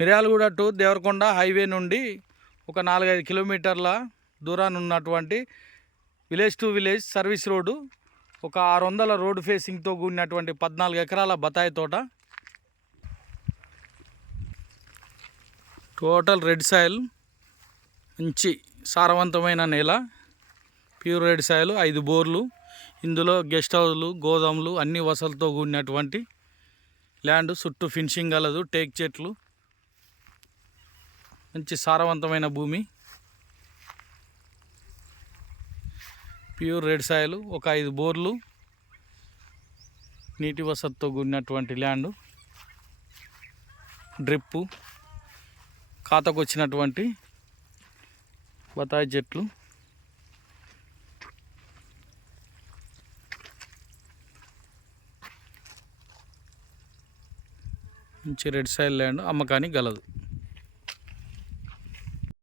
Miryalaguda to Devarakonda highway నుండి ఒక నాలుగైదు కిలోమీటర్ల దూరాన్ని ఉన్నటువంటి village to village service road ఒక ఆరు వందల రోడ్డు ఫేసింగ్తో కూడినటువంటి పద్నాలుగు ఎకరాల బత్తాయి తోట. టోటల్ రెడ్ సాయిల్ మంచి సారవంతమైన నేల ప్యూర్ రెడ్ సాయిల్ ఐదు బోర్లు ఇందులో గెస్ట్ హౌస్లు గోదాములు అన్ని వసతులతో కూడినటువంటి ల్యాండ్ చుట్టూ ఫినిషింగ్ కలదు టేక్ చెట్లు. మంచి సారవంతమైన భూమి. ప్యూర్ రెడ్ సాయిల్ ఒక ఐదు బోర్లు. నీటి వసతితో కూడినటువంటి ల్యాండ్. డ్రిప్పు. ఖాతాకు వచ్చినటువంటి బత్తాయి చెట్లు. మంచి రెడ్ సాయిల్ ల్యాండ్ అమ్మకానికి గలదు.